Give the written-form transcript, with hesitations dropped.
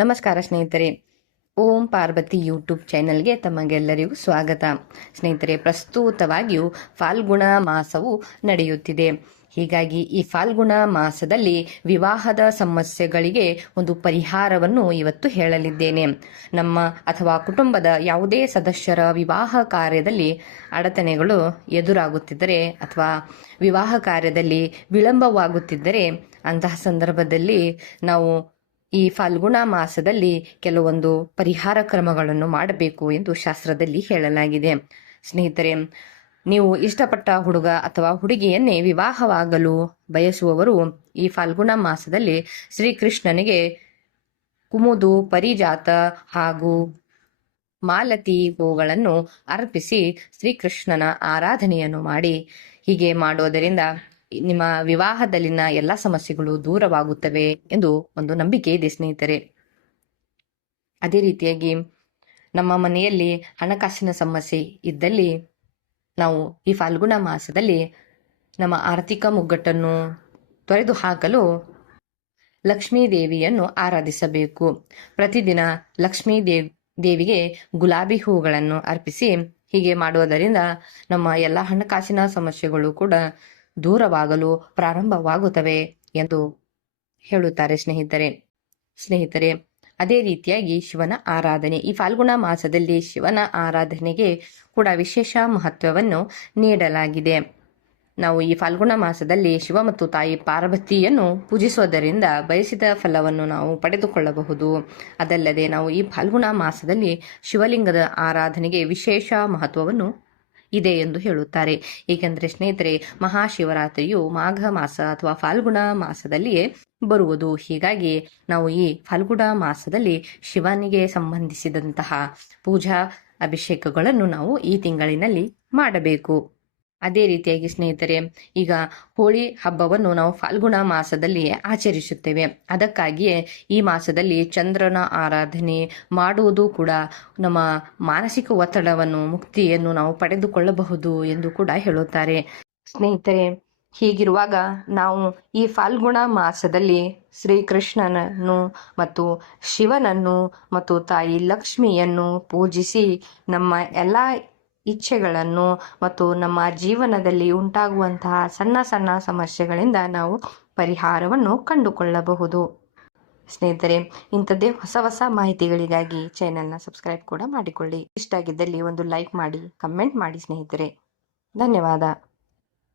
ನಮಸ್ಕಾರ ಸ್ನೇಹಿತರೆ. ಓಂ ಪಾರ್ವತಿ ಯೂಟ್ಯೂಬ್ ಚಾನೆಲ್ಗೆ ತಮಗೆಲ್ಲರಿಗೂ ಸ್ವಾಗತ. ಸ್ನೇಹಿತರೆ, ಪ್ರಸ್ತುತವಾಗಿಯೂ ಫಾಲ್ಗುಣ ಮಾಸವು ನಡೆಯುತ್ತಿದೆ. ಹೀಗಾಗಿ ಈ ಫಾಲ್ಗುಣ ಮಾಸದಲ್ಲಿ ವಿವಾಹದ ಸಮಸ್ಯೆಗಳಿಗೆ ಒಂದು ಪರಿಹಾರವನ್ನು ಇವತ್ತು ಹೇಳಲಿದ್ದೇನೆ. ನಮ್ಮ ಅಥವಾ ಕುಟುಂಬದ ಯಾವುದೇ ಸದಸ್ಯರ ವಿವಾಹ ಕಾರ್ಯದಲ್ಲಿ ಅಡಚಣೆಗಳು ಎದುರಾಗುತ್ತಿದ್ದರೆ ಅಥವಾ ವಿವಾಹ ಕಾರ್ಯದಲ್ಲಿ ವಿಳಂಬವಾಗುತ್ತಿದ್ದರೆ ಅಂತಹ ಸಂದರ್ಭದಲ್ಲಿ ನಾವು ಈ ಫಾಲ್ಗುಣ ಮಾಸದಲ್ಲಿ ಕೆಲವೊಂದು ಪರಿಹಾರ ಕ್ರಮಗಳನ್ನು ಮಾಡಬೇಕು ಎಂದು ಶಾಸ್ತ್ರದಲ್ಲಿ ಹೇಳಲಾಗಿದೆ. ಸ್ನೇಹಿತರೆ, ನೀವು ಇಷ್ಟಪಟ್ಟ ಹುಡುಗ ಅಥವಾ ಹುಡುಗಿಯನ್ನೇ ವಿವಾಹವಾಗಲು ಬಯಸುವವರು ಈ ಫಾಲ್ಗುಣ ಮಾಸದಲ್ಲಿ ಶ್ರೀಕೃಷ್ಣನಿಗೆ ಕುಮುದು, ಪರಿಜಾತ ಹಾಗೂ ಮಾಲತಿ ಹೂಗಳನ್ನು ಅರ್ಪಿಸಿ ಶ್ರೀಕೃಷ್ಣನ ಆರಾಧನೆಯನ್ನು ಮಾಡಿ. ಹೀಗೆ ಮಾಡೋದರಿಂದ ನಿಮ್ಮ ವಿವಾಹದಲ್ಲಿನ ಎಲ್ಲ ಸಮಸ್ಯೆಗಳು ದೂರವಾಗುತ್ತವೆ ಎಂದು ಒಂದು ನಂಬಿಕೆ ಇದೆ ಸ್ನೇಹಿತರೆ. ಅದೇ ರೀತಿಯಾಗಿ ನಮ್ಮ ಮನೆಯಲ್ಲಿ ಹಣಕಾಸಿನ ಸಮಸ್ಯೆ ಇದ್ದಲ್ಲಿ ನಾವು ಈ ಫಾಲ್ಗುಣ ಮಾಸದಲ್ಲಿ ನಮ್ಮ ಆರ್ಥಿಕ ಮುಗ್ಗಟ್ಟನ್ನು ತೊರೆದು ಹಾಕಲು ಲಕ್ಷ್ಮೀ ದೇವಿಯನ್ನು ಆರಾಧಿಸಬೇಕು. ಪ್ರತಿದಿನ ಲಕ್ಷ್ಮೀ ದೇವಿಗೆ ಗುಲಾಬಿ ಹೂಗಳನ್ನು ಅರ್ಪಿಸಿ ಹೀಗೆ ಮಾಡುವುದರಿಂದ ನಮ್ಮ ಎಲ್ಲ ಹಣಕಾಸಿನ ಸಮಸ್ಯೆಗಳು ಕೂಡ ದೂರವಾಗಲು ಪ್ರಾರಂಭವಾಗುತ್ತವೆ ಎಂದು ಹೇಳುತ್ತಾರೆ ಸ್ನೇಹಿತರೆ. ಅದೇ ರೀತಿಯಾಗಿ ಶಿವನ ಆರಾಧನೆ, ಈ ಫಾಲ್ಗುಣ ಮಾಸದಲ್ಲಿ ಶಿವನ ಆರಾಧನೆಗೆ ಕೂಡ ವಿಶೇಷ ಮಹತ್ವವನ್ನು ನೀಡಲಾಗಿದೆ. ನಾವು ಈ ಫಾಲ್ಗುಣ ಮಾಸದಲ್ಲಿ ಶಿವ ಮತ್ತು ತಾಯಿ ಪಾರ್ವತಿಯನ್ನು ಪೂಜಿಸುವುದರಿಂದ ಬಯಸಿದ ಫಲವನ್ನು ನಾವು ಪಡೆದುಕೊಳ್ಳಬಹುದು. ಅದಲ್ಲದೆ ನಾವು ಈ ಫಾಲ್ಗುಣ ಮಾಸದಲ್ಲಿ ಶಿವಲಿಂಗದ ಆರಾಧನೆಗೆ ವಿಶೇಷ ಮಹತ್ವವನ್ನು ಇದೆ ಎಂದು ಹೇಳುತ್ತಾರೆ. ಏಕೆಂದರೆ ಸ್ನೇಹಿತರೆ, ಮಹಾಶಿವರಾತ್ರಿಯು ಮಾಘ ಮಾಸ ಅಥವಾ ಫಾಲ್ಗುಣ ಮಾಸದಲ್ಲಿಯೇ ಬರುವುದು. ಹೀಗಾಗಿ ನಾವು ಈ ಫಾಲ್ಗುಣ ಮಾಸದಲ್ಲಿ ಶಿವನಿಗೆ ಸಂಬಂಧಿಸಿದಂತಹ ಪೂಜಾ ಅಭಿಷೇಕಗಳನ್ನು ನಾವು ಈ ತಿಂಗಳಿನಲ್ಲಿ ಮಾಡಬೇಕು. ಅದೇ ರೀತಿಯಾಗಿ ಸ್ನೇಹಿತರೆ, ಈಗ ಹೋಳಿ ಹಬ್ಬವನ್ನು ನಾವು ಫಾಲ್ಗುಣ ಮಾಸದಲ್ಲಿ ಆಚರಿಸುತ್ತೇವೆ. ಅದಕ್ಕಾಗಿಯೇ ಈ ಮಾಸದಲ್ಲಿ ಚಂದ್ರನ ಆರಾಧನೆ ಮಾಡುವುದು ಕೂಡ ನಮ್ಮ ಮಾನಸಿಕ ಒತ್ತಡವನ್ನು, ಮುಕ್ತಿಯನ್ನು ನಾವು ಪಡೆದುಕೊಳ್ಳಬಹುದು ಎಂದು ಕೂಡ ಹೇಳುತ್ತಾರೆ. ಸ್ನೇಹಿತರೆ, ಹೀಗಿರುವಾಗ ನಾವು ಈ ಫಾಲ್ಗುಣ ಮಾಸದಲ್ಲಿ ಶ್ರೀಕೃಷ್ಣನನ್ನು ಮತ್ತು ಶಿವನನ್ನು ಮತ್ತು ತಾಯಿ ಲಕ್ಷ್ಮಿಯನ್ನು ಪೂಜಿಸಿ ನಮ್ಮ ಎಲ್ಲ ಇಚ್ಛೆಗಳನ್ನು ಮತ್ತು ನಮ್ಮ ಜೀವನದಲ್ಲಿ ಉಂಟಾಗುವಂತಹ ಸಣ್ಣ ಸಣ್ಣ ಸಮಸ್ಯೆಗಳಿಂದ ನಾವು ಪರಿಹಾರವನ್ನು ಕಂಡುಕೊಳ್ಳಬಹುದು. ಸ್ನೇಹಿತರೆ, ಇಂಥದ್ದೇ ಹೊಸ ಹೊಸ ಮಾಹಿತಿಗಳಿಗಾಗಿ ಚಾನೆಲ್ನ ಸಬ್ಸ್ಕ್ರೈಬ್ ಕೂಡ ಮಾಡಿಕೊಳ್ಳಿ. ಇಷ್ಟ ಆಗಿದ್ದಲ್ಲಿ ಒಂದು ಲೈಕ್ ಮಾಡಿ, ಕಮೆಂಟ್ ಮಾಡಿ ಸ್ನೇಹಿತರೆ. ಧನ್ಯವಾದ.